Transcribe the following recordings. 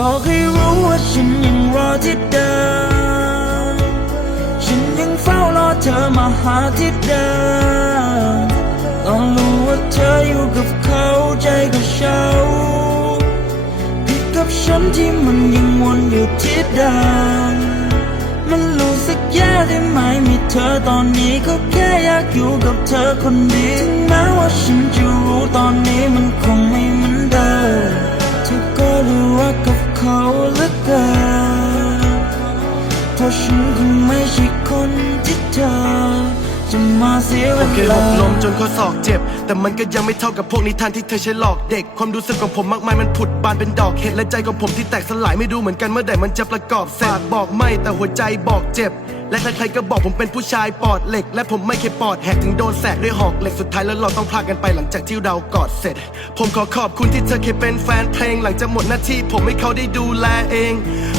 บอกให้รู้ว่าฉันยังรอที่เดิม ฉันยังเฝ้ารอเธอมาหาที่เดิมต้องรู้ว่าเธออยู่กับเขาใจกับเขาผิดกับฉันที่มันยังวนอยู่ที่เดิม มันรู้สึกแย่ได้ไหมมีเธอตอนนี้ก็แค่อยากอยู่กับเธอคนเดียวถึงแม้ว่าฉันจะรู้ตอนนี้มันค พราะฉันคงไม่ใช่คนที่เธอจะมาเสียเวโอเคหลากลมจนข้อศอกเจ็บ แต่มันก็ยังไม่เท่ากับพวกนิทานที่เธอใช้หลอกเด็ก ความรู้สึกของผมมากมายมันผุดบานเป็นดอกเห็ดและใจของผมที่แตกสลายไม่รู้เหมือนกันเมื่อใดมันจะประกอบเสร็จบอกไม่แต่หัวใจบอกเจ็บ และใครๆก็บอกผมเป็นผู้ชายปอดเหล็ก และผมไม่เคยปอดแหกถึงโดนแสกด้วยหอกเหล็กสุดท้ายแล้วเราต้องพลาดกันไปหลังจากที่เรากอดเสร็จ ผมขอขอบคุณที่เธอเคยเป็นแฟนเพลง หลังจากหมดหน้าที่ผมให้เขาได้ดูแลเอง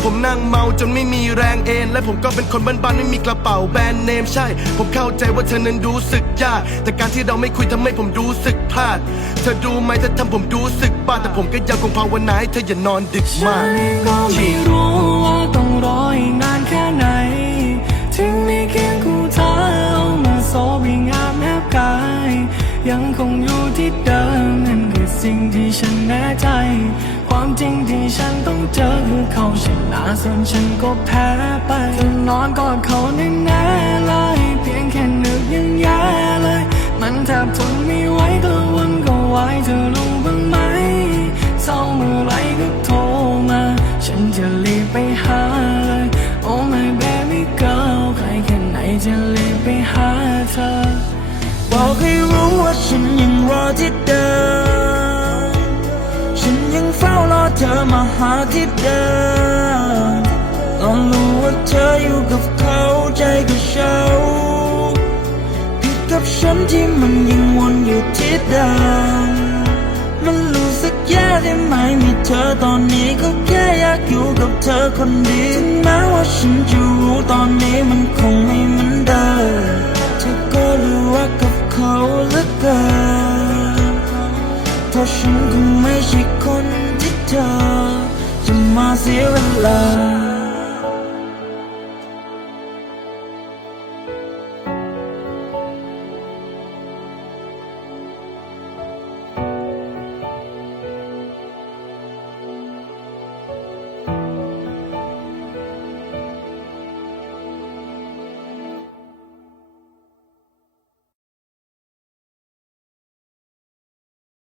ผมนั่งเมาจนไม่มีแรงเอนและผมก็เป็นคนบ้านๆไม่มีกระเป๋าแบรนด์เนมใช่ ผมเข้าใจว่าเธอนั้นรู้สึกยากแต่การที่เราไม่คุยทำให้ผมรู้สึกพลาด เธอดูไหมเธอทำผมรู้สึกบ้าแต่ผมก็ยังคงภาวนาให้เธออย่านอนดึกมาก ใจ ความจริงที่ฉันต้องเจอคือเขาชนะส่วนฉันก็แพ้ไปจะนอนกอดเขาแน่ๆเลย เพียงแค่นึกยังแย่เลย มันแทบทนไม่ไหวก็วนก็ไหวเธอรู้บ้างไหมเศร้าเมื่อไรก็โทรมา ฉันจะรีบไปหาเลย Oh my baby girl ใครแค่ไหนจะรีบไปหาเธอบอกให้รู้ว่าฉันยังรอที่เดิม ธอมาหาที่เดิมต้องรู้ว่าเธออยู่กับเขาใจกับเขาผิดกับฉันที่มันยังวนอยู่ที่เดิมมันรู้สึกแย่ได้ไหมมีเธอตอนนี้ก็แค่อยากอยู่กับเธอคนเดียวถึงแม้ว่าฉันจะรู้ตอนนี้มันคงไม่เหมือนเดิมเธอก็รู้รักกับเขาเหลือเกินเพราะฉันคงไม่ใช่คน เธอจะมาเสียเวลา